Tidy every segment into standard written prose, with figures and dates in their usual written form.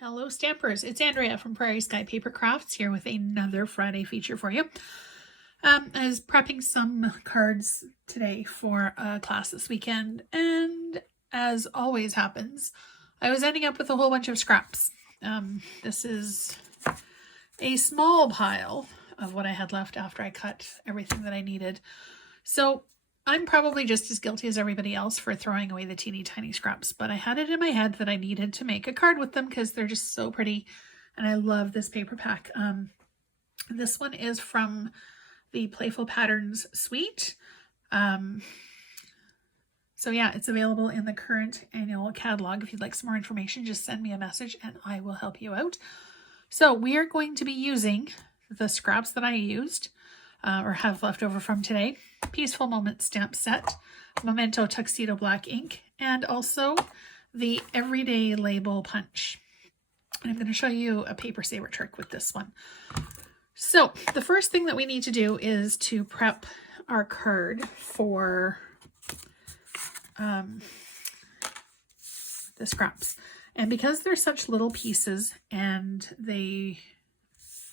Hello Stampers, it's Andrea from Prairie Sky Paper Crafts here with another Friday feature for you. I was prepping some cards today for a class this weekend, and as always happens, I was ending up with a whole bunch of scraps. This is a small pile of what I had left after I cut everything that I needed. So I'm probably just as guilty as everybody else for throwing away the teeny tiny scraps, but I had it in my head that I needed to make a card with them because they're just so pretty, and I love this paper pack. This one is from the Playful Patterns suite. So yeah, it's available in the current annual catalog. If you'd like some more information, just send me a message and I will help you out. So we are going to be using the scraps that I used or have left over from today. Peaceful Moment stamp set, Memento Tuxedo Black ink, and also the Everyday Label Punch. And I'm going to show you a paper saver trick with this one. So the first thing that we need to do is to prep our card for the scraps. And because they're such little pieces and they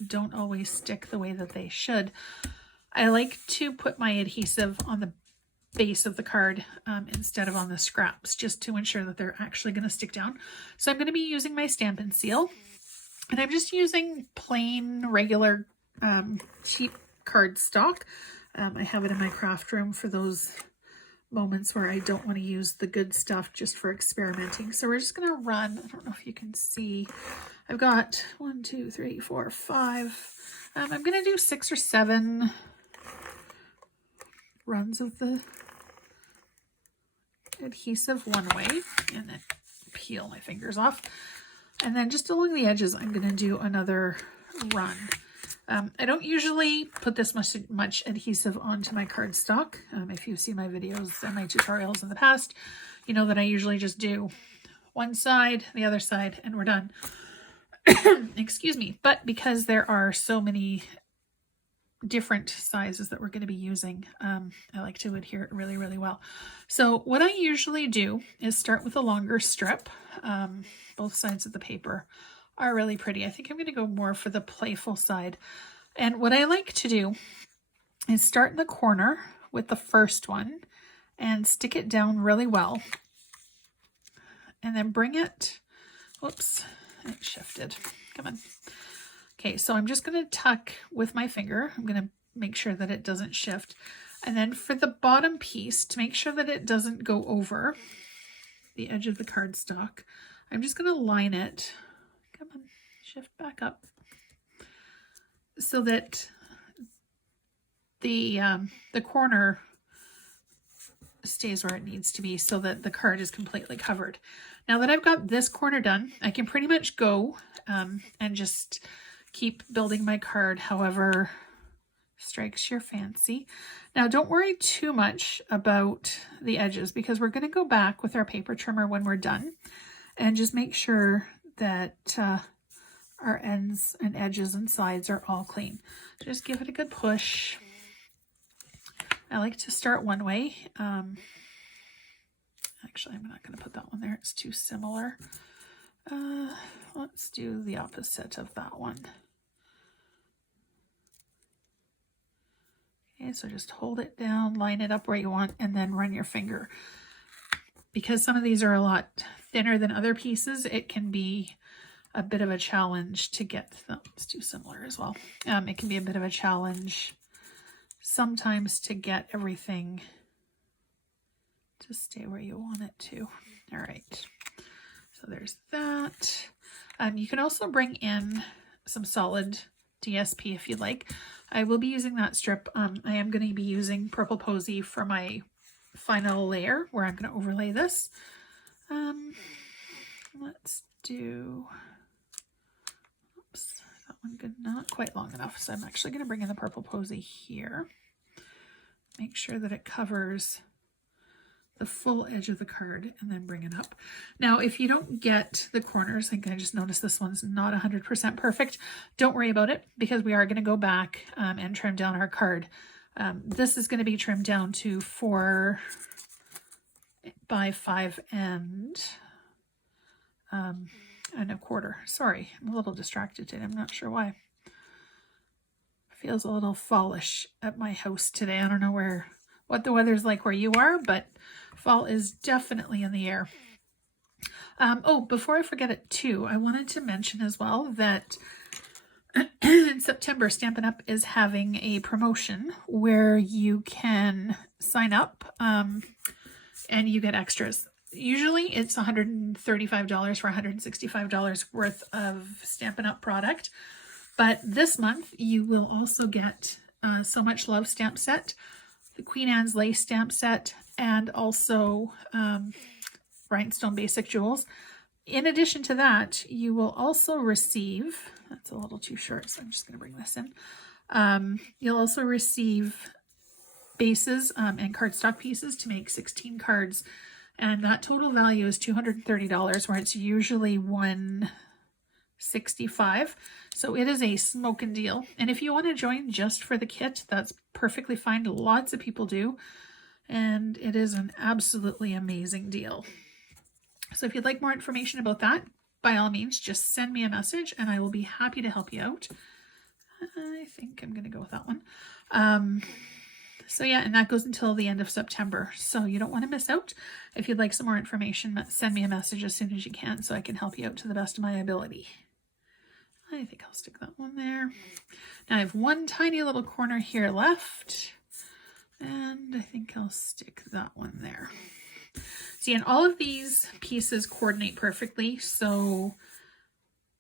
don't always stick the way that they should, I like to put my adhesive on the base of the card instead of on the scraps, just to ensure that they're actually going to stick down. So I'm going to be using my Stampin' Seal, and I'm just using plain, regular, cheap cardstock. I have it in my craft room for those moments where I don't want to use the good stuff just for experimenting. So we're just going to run, I don't know if you can see, I've got 1, 2, 3, 4, 5. I'm going to do 6 or 7 runs of the adhesive one way and then peel my fingers off. And then just along the edges, I'm going to do another run. I don't usually put this much adhesive onto my cardstock. If you've seen my videos and my tutorials in the past, you know that I usually just do one side, the other side, and we're done. Excuse me. But because there are so many different sizes that we're going to be using, I like to adhere it really, really well. So what I usually do is start with a longer strip. Both sides of the paper are really pretty. I think I'm going to go more for the playful side. And what I like to do is start in the corner with the first one and stick it down really well. And then bring it, whoops, it shifted. Come on. Okay, so I'm just going to tuck with my finger. I'm going to make sure that it doesn't shift. And then for the bottom piece, to make sure that it doesn't go over the edge of the cardstock, I'm just going to line it. Come on, shift back up. So that the corner stays where it needs to be so that the card is completely covered. Now that I've got this corner done, I can pretty much go and just keep building my card however strikes your fancy. Now don't worry too much about the edges because we're going to go back with our paper trimmer when we're done and just make sure that our ends and edges and sides are all clean. Just give it a good push. I like to start one way. Actually, I'm not going to put that one there. It's too similar. Let's do the opposite of that one. Okay, so just hold it down, line it up where you want, and then run your finger. Because some of these are a lot thinner than other pieces, it can be a bit of a challenge to get them. It's too similar as well. It can be a bit of a challenge sometimes to get everything to stay where you want it to. All right, so there's that. You can also bring in some solid DSP if you'd like. I will be using that strip. I am going to be using Purple Posy for my final layer where I'm going to overlay this. Let's do, oops, is that one good? Not quite long enough. So I'm actually going to bring in the Purple Posy here. Make sure that it covers the full edge of the card and then bring it up. Now, if you don't get the corners, I think I just noticed this one's not 100% perfect. Don't worry about it because we are going to go back and trim down our card. This is going to be trimmed down to 4 by 5 and and a quarter. Sorry, I'm a little distracted today. I'm not sure why. Feels a little fallish at my house today. I don't know what the weather's like where you are, but fall is definitely in the air. Oh, before I forget it too, I wanted to mention as well that in September, Stampin' Up! Is having a promotion where you can sign up and you get extras. Usually it's $135 for $165 worth of Stampin' Up! Product. But this month you will also get So Much Love stamp set, the Queen Anne's Lace stamp set, and also Rhinestone Basic Jewels. In addition to that, you will also receive, that's a little too short, so I'm just going to bring this in. You'll also receive bases and cardstock pieces to make 16 cards. And that total value is $230, where it's usually $165. So it is a smoking deal. And if you want to join just for the kit, that's perfectly fine. Lots of people do. And it is an absolutely amazing deal. So if you'd like more information about that, by all means, just send me a message and I will be happy to help you out. I think I'm going to go with that one. So yeah, and that goes until the end of September. So you don't want to miss out. If you'd like some more information, send me a message as soon as you can so I can help you out to the best of my ability. I think I'll stick that one there. Now I have one tiny little corner here left. And I think I'll stick that one there. See, and all of these pieces coordinate perfectly, so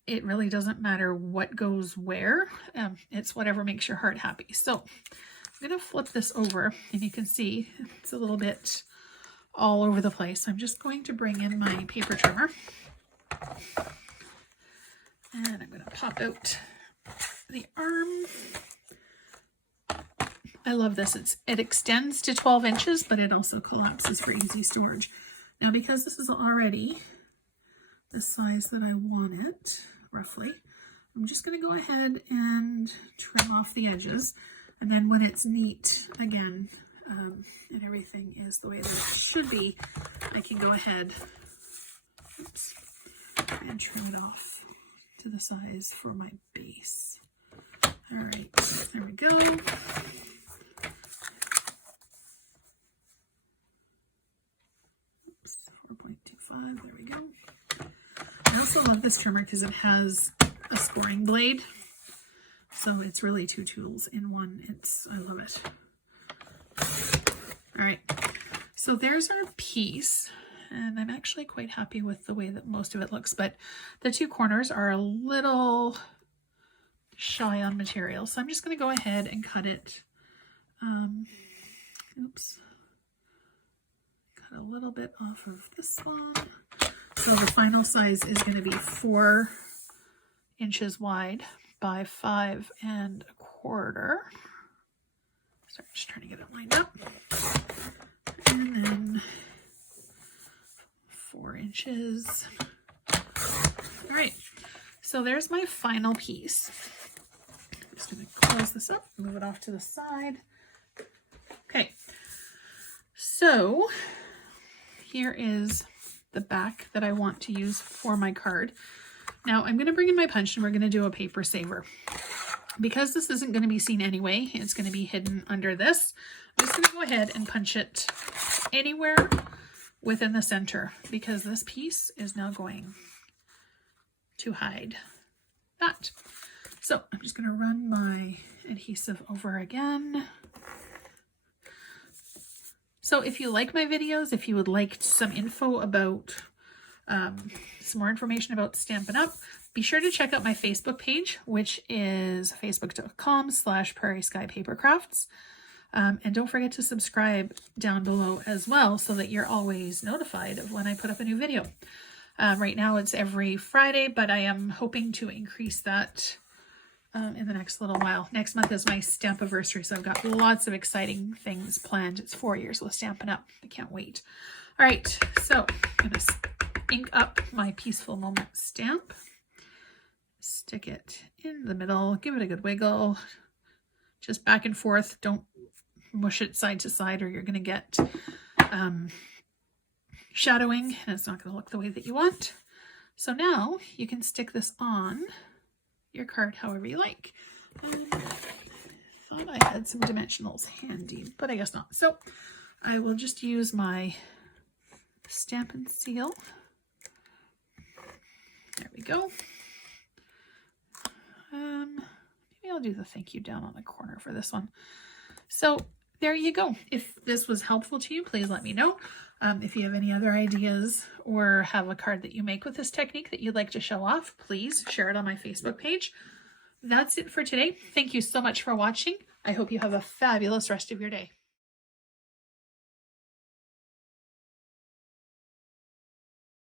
it really doesn't matter what goes where. It's whatever makes your heart happy. So I'm going to flip this over, and you can see it's a little bit all over the place. I'm just going to bring in my paper trimmer, and I'm going to pop out the arm. I love this. It extends to 12 inches, but it also collapses for easy storage. Now, because this is already the size that I want it, roughly, I'm just going to go ahead and trim off the edges. And then when it's neat again, and everything is the way that it should be, I can go ahead, and trim it off to the size for my base. All right, there we go. Oops, 4.25, there we go. I also love this trimmer because it has a scoring blade. So it's really two tools in one. I love it. All right, so there's our piece, and I'm actually quite happy with the way that most of it looks, but the two corners are a little shy on material. So I'm just going to go ahead and cut it. Oops. Cut a little bit off of this one. So the final size is going to be 4 inches wide by 5 1/4. Sorry, just trying to get it lined up. And then 4 inches. All right, so there's my final piece. I'm just going to close this up, move it off to the side. Okay, so here is the back that I want to use for my card. Now I'm going to bring in my punch and we're going to do a paper saver. Because this isn't going to be seen anyway, it's going to be hidden under this. I'm just going to go ahead and punch it anywhere within the center because this piece is now going to hide that. So I'm just going to run my adhesive over again. So if you like my videos, if you would like some info about some more information about Stampin' Up, be sure to check out my Facebook page, which is facebook.com/Prairie Sky Papercrafts. And don't forget to subscribe down below as well so that you're always notified of when I put up a new video. Right now it's every Friday, but I am hoping to increase that in the next little while. Next month is my Stampiversary, so I've got lots of exciting things planned. It's 4 years with Stampin' Up. I can't wait. All right, so I'm going to ink up my Peaceful Moment stamp. Stick it in the middle, give it a good wiggle, just back and forth. Don't mush it side to side or you're going to get shadowing and it's not going to look the way that you want. So now you can stick this on your card however you like. Thought I had some dimensionals handy, but I guess not. So I will just use my Stampin' Seal. There we go. Maybe I'll do the thank you down on the corner for this one. So there you go. If this was helpful to you, please let me know. If you have any other ideas or have a card that you make with this technique that you'd like to show off, please share it on my Facebook page. That's it for today. Thank you so much for watching. I hope you have a fabulous rest of your day.